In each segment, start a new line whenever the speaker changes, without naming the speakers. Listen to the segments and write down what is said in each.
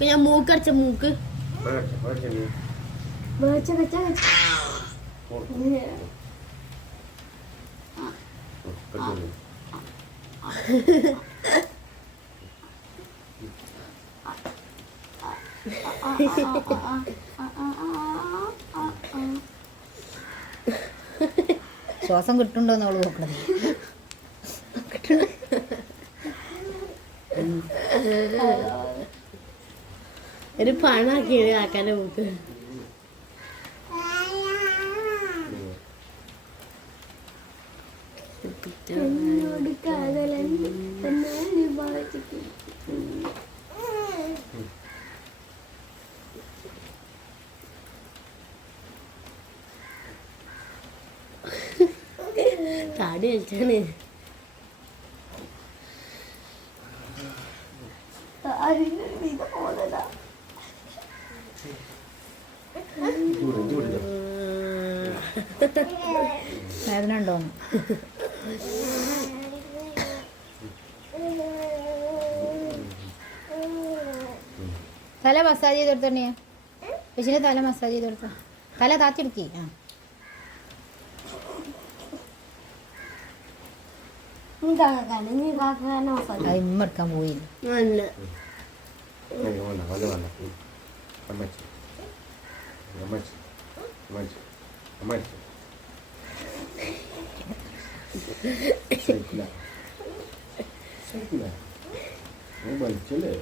ഞാൻ മൂക്ക്
മേടിച്ച മൂക്ക്.
ശ്വാസം കിട്ടുന്നുണ്ടോന്ന് അവൾ നോക്കണത്
ഒരു പണാക്കിയാണ് കാക്കാന്റെ മൂക്ക്
താടി ബാധിക്കും
താടി
ഇത്. പോലതാ
വേദന ഉണ്ടോ തല മസാജ് ചെയ്ത് കൊടുത്തേ പക്ഷേ തല മസാജ് ചെയ്ത് കൊടുത്ത തല താത്തിടുക്കി ആ.
ഇമ്മടുക്കാൻ പോയില്ല അമ്മച്ചി. അമ്മച്ചി സൈക്കിള സൈക്കിള ഓ വലിച്ചല്ലേ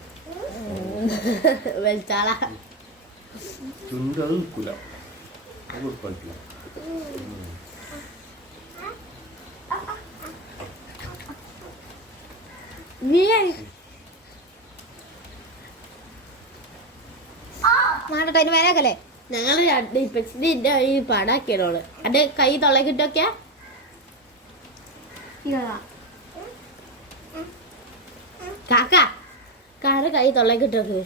വലിച്ചാളാ
ചുണ്ട് അത് നിൽക്കില്ല അത്
നീ
മാണ്ടട്ടെ അതിന് വേനാക്കല്ലേ
ഞങ്ങൾ രണ്ട് ഇപ്പച്ചിന്റെ ഈ പടാക്കിയതോൾ. അത് കൈ തൊള്ളക്കിട്ടൊക്കെ? കാക്ക കാറ് കൈ തൊള്ളക്കിട്ടൊക്കെ.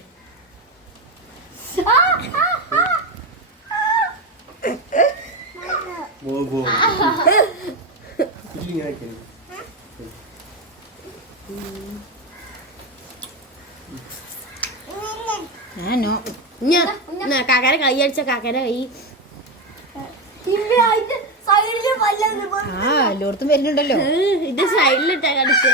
ഞാനോ.
കാക്കാരെ കൈ അടിച്ച കാക്കാരെ കൈ.
ആ എല്ലായിടത്തും വരുന്നുണ്ടല്ലോ.
ഇത് സൈഡിലിട്ടാ കടിച്ച